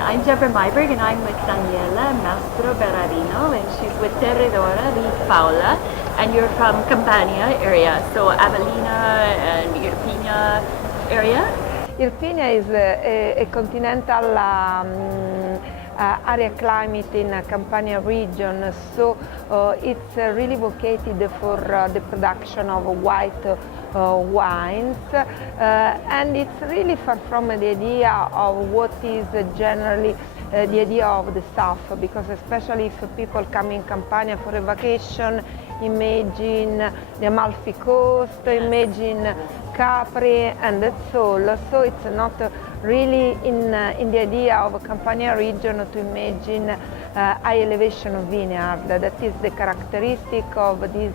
I'm Deborah Myberg and I'm with Daniela Mastroberardino and she's with Terredora di Paola and you're from Campania area, so Avellina and Irpinia area? Irpinia is a continental area climate in Campania region, so it's really vocated for the production of white wines, and it's really far from the idea of what is generally the idea of the south, because especially if people come in Campania for a vacation, imagine the Amalfi Coast, imagine Capri, and that's all. So it's not really in the idea of Campania region to imagine high elevation vineyard. That is the characteristic of this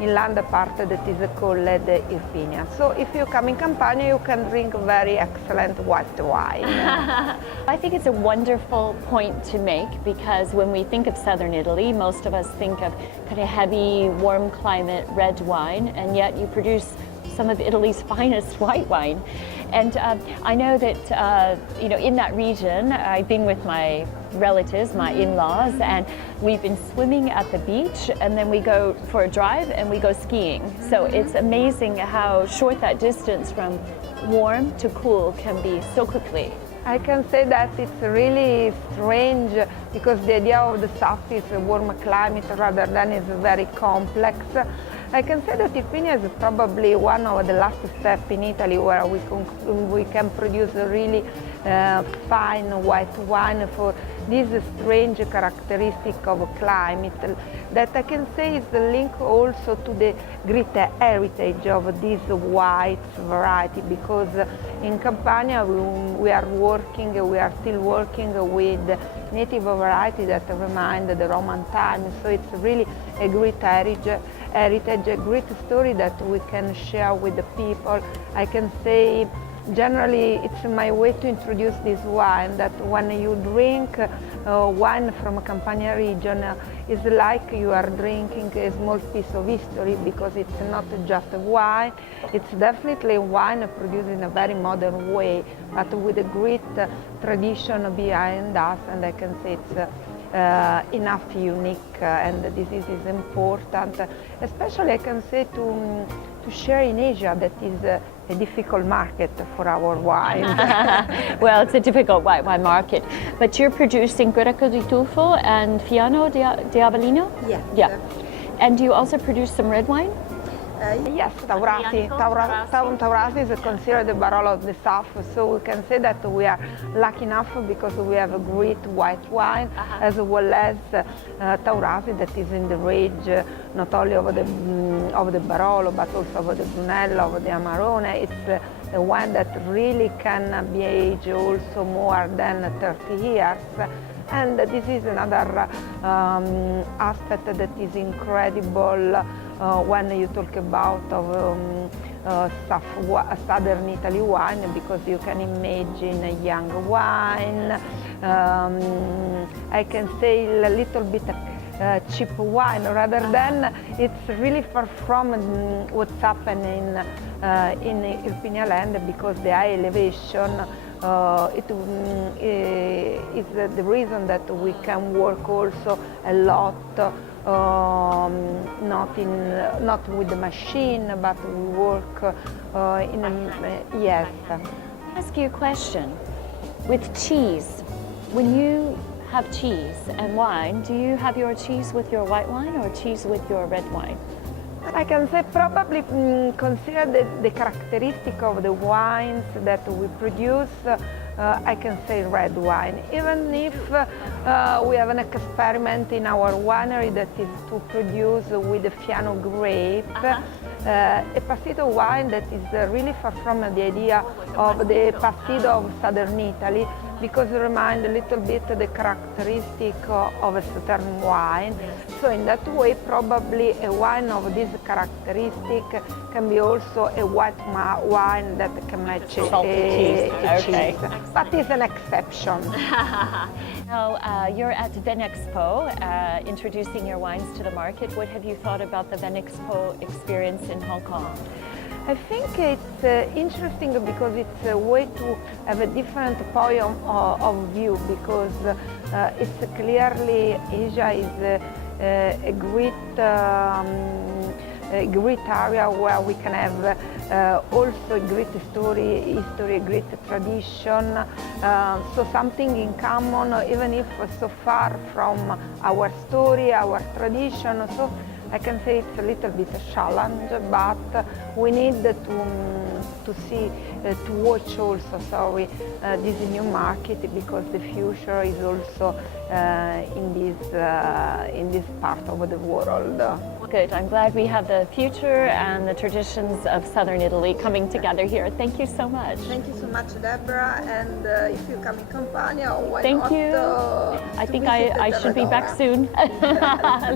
inland part that is called Irpinia. So if you come in Campania, you can drink very excellent white wine. I think it's a wonderful point to make because when we think of southern Italy, most of us think of kind of heavy, warm climate red wine, and yet you produce some of Italy's finest white wine. And I know that, in that region, I've been with my relatives, my in-laws, and we've been swimming at the beach, and then we go for a drive and we go skiing. So it's amazing how short that distance from warm to cool can be so quickly. I can say that it's really strange because the idea of the south is a warm climate rather than it's very complex. I can say that Irpinia is probably one of the last steps in Italy where we can produce a really fine white wine for this strange characteristic of climate that I can say is linked also to the great heritage of this white variety, because in Campania we are still working with native variety that remind the Roman times, so it's really a great heritage, a great story that we can share with the people. I can say generally it's my way to introduce this wine, that when you drink wine from Campania region, it's like you are drinking a small piece of history, because it's not just a wine, it's definitely a wine produced in a very modern way, but with a great tradition behind us, and I can say it's enough unique, and this is important, especially I can say to share in Asia, that is a difficult market for our wine. Well, it's a difficult white wine market, but you're producing Greco di Tufo and Fiano di Avellino? Yes. Yeah. And do you also produce some red wine? Yes, Taurasi. Taurasi is considered the Barolo of the South, so we can say that we are lucky enough because we have a great white wine, as well as Taurasi that is in the range not only of the Barolo, but also of the Brunello, of the Amarone. It's a wine that really can be aged also more than 30 years. And this is another aspect that is incredible when you talk about southern Italy wine, because you can imagine a young wine. I can say a little bit cheap wine, rather than it's really far from what's happening in Irpinia land, because the high elevation is the reason that we can work also a lot, not with the machine, but we work yes. I'll ask you a question. With cheese, when you have cheese and wine, do you have your cheese with your white wine or cheese with your red wine? I can say probably consider the characteristic of the wines that we produce, I can say red wine. Even if we have an experiment in our winery that is to produce with the Fiano grape, a Passido wine that is really far from the idea of the Passido of southern Italy, because it reminds a little bit the characteristic of a southern wine. So in that way, probably a wine of this characteristic can be also a white wine that can match a cheese. But it's an exception. Now, you're at Venexpo, introducing your wines to the market. What have you thought about the Venexpo experience in Hong Kong? I think it's interesting because it's a way to have a different point of view, because it's clearly Asia is a great area where we can have also a great history, a great tradition, so something in common, even if so far from our story, our tradition. So I can say it's a little bit a challenge, but we need to see, to watch also, this new market, because the future is also in this part of the world. Good. I'm glad we have the future and the traditions of southern Italy coming together here. Thank you so much. Thank you so much, Deborah. And if you come in Campania, why Thank not? You. I think I should be back soon.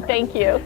Thank you.